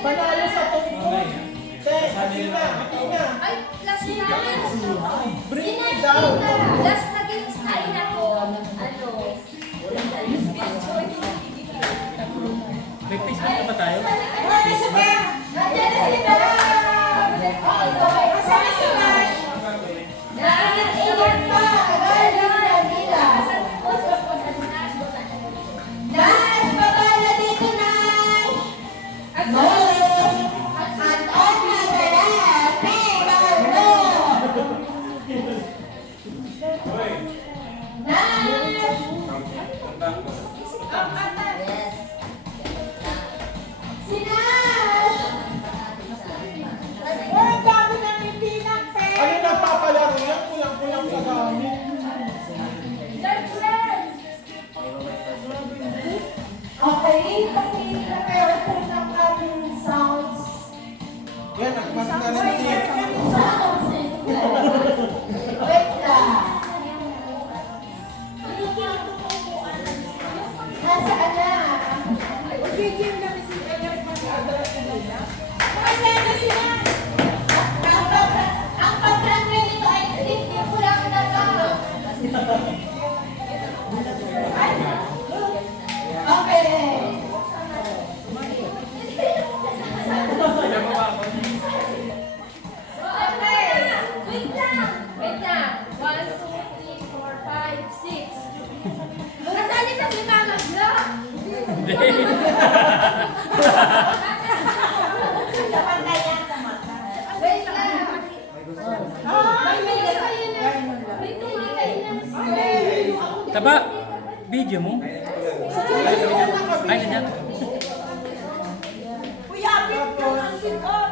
Panalo sa tungkol. Athena. Ay, last na. Bring it down. Last na games ay nako. Ano? May Facebook na ba tayo? Ano nagpapalaro yan? Kulang-kulang sa gamit. Okay, prepare po ng aming sounds. Yan, nagmas na rin si... Wait lang. Nasaan na? Nasaan na sila? Ang pag-run nito ay hindi ko lang nagawa. Okay. Wait lang. 1, 2, 3, 4, 5, 6. Kasali sa si Mama Glo. Hindi. Wait lang. May kayo na. May kayo na. Taba, video mo? Ay, nandiyan. Kuya, pito ang sikot.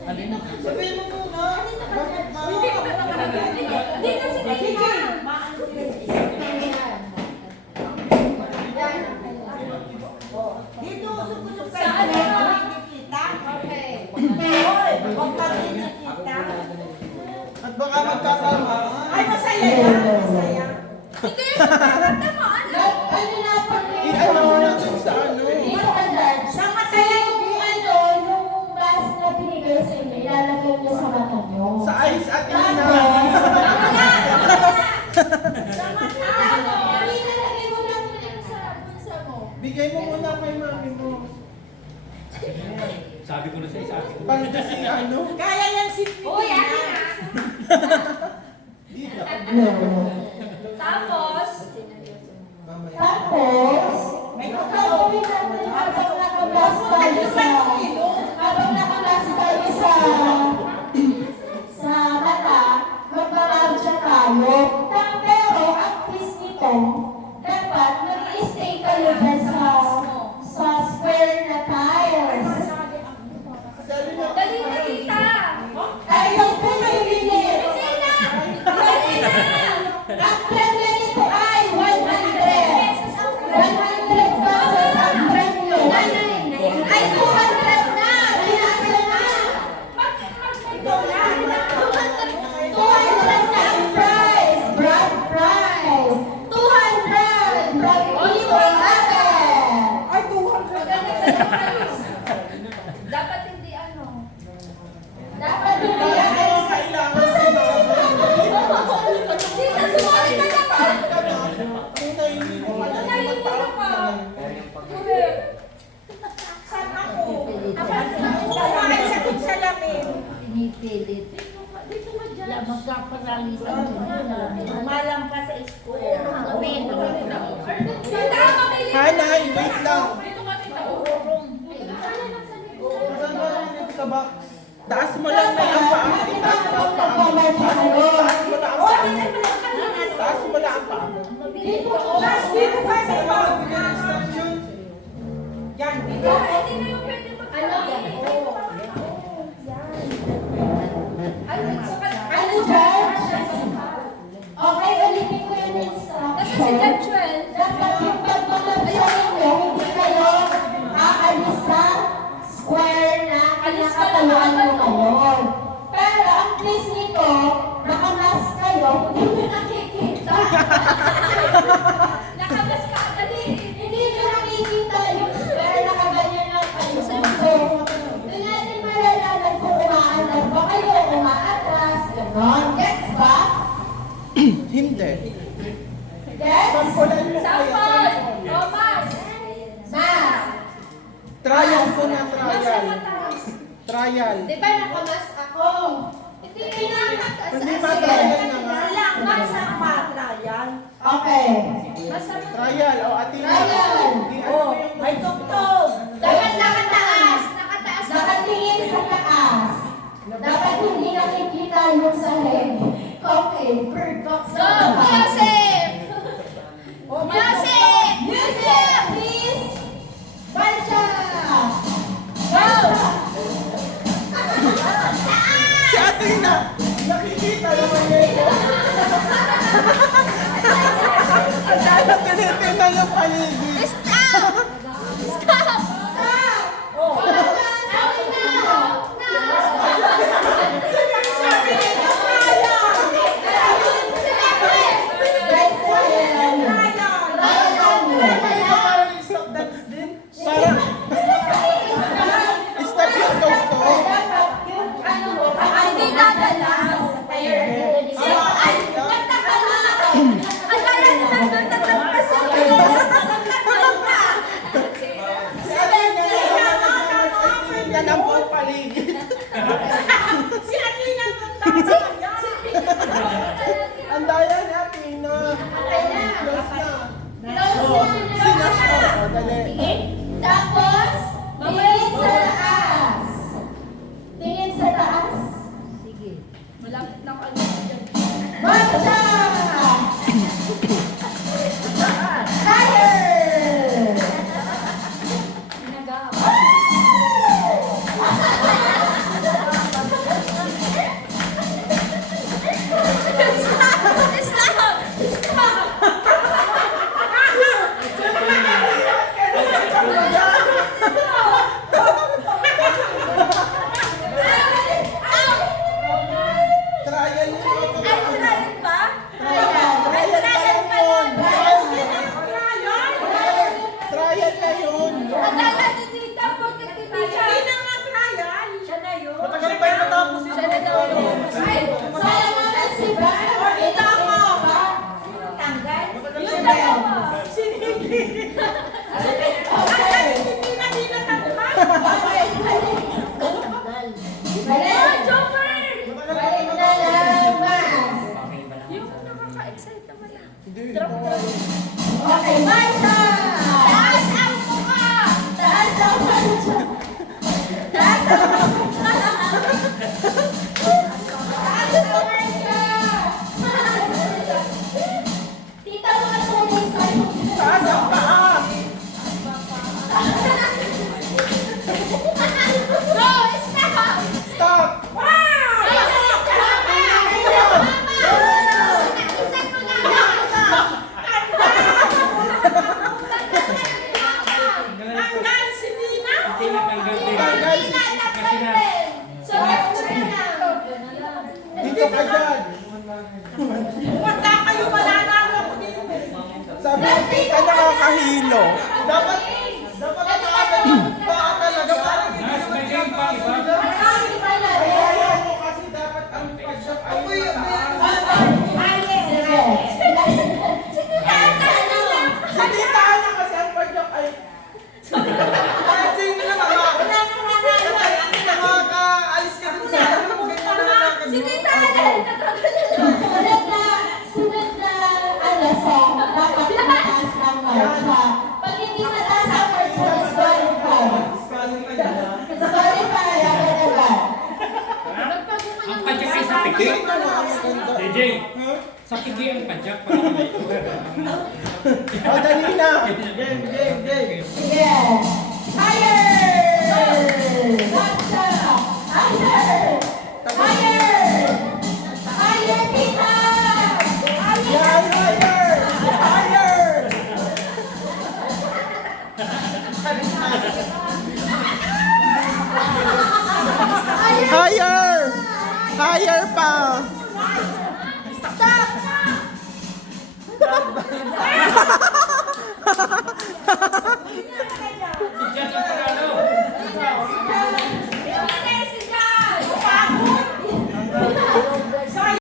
Alin? Sabihin mo muna. Bakit ba? Hindi kasi may Dito, usok-usok kayo. Saan na? Kita? Okay. Hoy, huwag ka rin nakita. At baka magkasama. Ay, masaya yan. Masaya. Hindi. Tama. Ano na po? I-ano mo natin sa ano. Sa mata yung ano, yung bus na binigay sa inyo, ilalagay nyo sa mata nyo. Sa ice at ina. Sa mata mo. Ilalagay mo lang sa bulsa mo. Bigay mo muna kay mami mo. Sabi ko na sa'yo, sabi ko. Paano kasi ano? Kaya yan si Uy, akin na. Dito. Tapos, Mamaya. Tapos, may gagawin natin habang nakabas tayo sa mata, magpapalabsa tayo. Pero ang twist nito, dapat mag-i-stay kayo dyan sa square na tiles. dali na kita. Ayaw ko na yung Sina! Dali na! ang premyo nito ay 100. 100 pesos ang premyo. Ay, 200 na! Binasa na! 200 na ang prize! Brand prize! 200! Brand iwan natin! Ay, 200! Dapat hindi ano. Dapat hindi yan. Kailangan si mami. Tita, sumali ka naman! Una hindi mo pa na magtawag ka na. Saan ako? Kumain sa salamin. Pinipilit. Magkaparalisan mo na. Umalam pa sa square. Tita, mamili. Hanay, wait lang. Dito ka, tita. Saan ba lang dito sa box? Taas mo lang na ang paa. Taas mo ang paa. Taas mo lang ang paa. Taas mo lang ang paa. Dito pa sa ibang. Bigyan ng instruction. Yan, Hindi dito. na yung pwede magpapalagay. Ano, Ano, Judge? Okay, ulitin ko yung nasa si instruction. Judge Well. Dapat yung pagpapalagay ninyo, hindi kayo aalis sa square na kinakataluan mo ngayon. Pero ang twist nito, nakamas kayo, hindi nyo nakikita. Nakabas ka, dali. Hindi nyo nakikita yung square, nakaganyan lang kayo. So, ganon. Gets ba? Hindi. Gets? Sampulan mo kaya. Sample! sample. Thomas! Mas. Trial ko na Mas trial. mataas. Trial. Di ba nakamas ako? Hindi pinamataas. Hindi ba trial na nga? Sila ang nasa patrayan. Okay. Trial. O, Athena. Trial. Oh, May tugtog. Dapat nakataas. Nakataas. Nakatingin sa taas. Dapat hindi nakikita yung sahig. Okay, bird box. Go, Joseph! Joseph! Music, please. Balcha. Go! si Athena. Nakikita naman niya. Ang dala tinitina yung paligid. Stop! Stop! Guys, trial. Parang stop dance din. Parang stop yung stop ko. Hindi dadala. Ang daya nila doon tatagpas sa Si Athena yan ang buong paligid. Ang daya ni Athena. Close na. Sinash ko. O, dali. Tapos, tingin sa taas. Tingin sa taas. Sige. Malapit na ako agad dyan. Marcha! Higher! Stop! Stop! Trial yun. Ay, trial ba? Trial pa lang yun. Trial na yun. Ang daya ni Tita, bakit hindi siya? Hindi na nga trial. Siya na yun. Matagal pa yung matapos Siya na daw yun. Ay, Sayang naman si Brian. ito ako. Tanggal? Yun na ako. Okay. Balik. Oh, Joker! Balik na lang, Mas. Yung nakaka-excite naman lang. Hindi. Okay, marcha! Taas ang mukha! Taas ang marcha! Taas ang marcha! Taas ang marcha! Tita, mga tulis tayo. Taas ang paa. Go! Stop! Stop. Dito ka dyan. Sabi ko, tita nakakahilo. Dapat paa talaga. Parang hindi Mas may game pa, iba? kaya mo kasi dapat ang pagsak ay mataas. Si tita na kasi ang pagsak ay... Kasi hindi na nakakaalis ka dun sa Sige, tayo! Sunod na alasong, dapat mataas ang marcha. Pag hindi mataas ang marcha, disqualify. Disqualify agad-agad. Ang padyak ay sa pigi. JJ, sa pigi ang padyak. O, dali na. Game. Sige. Higher! Marcha! Higher! Higher! Higher, tita! Yan, higher! Higher! Higher! Higher pa! Stop!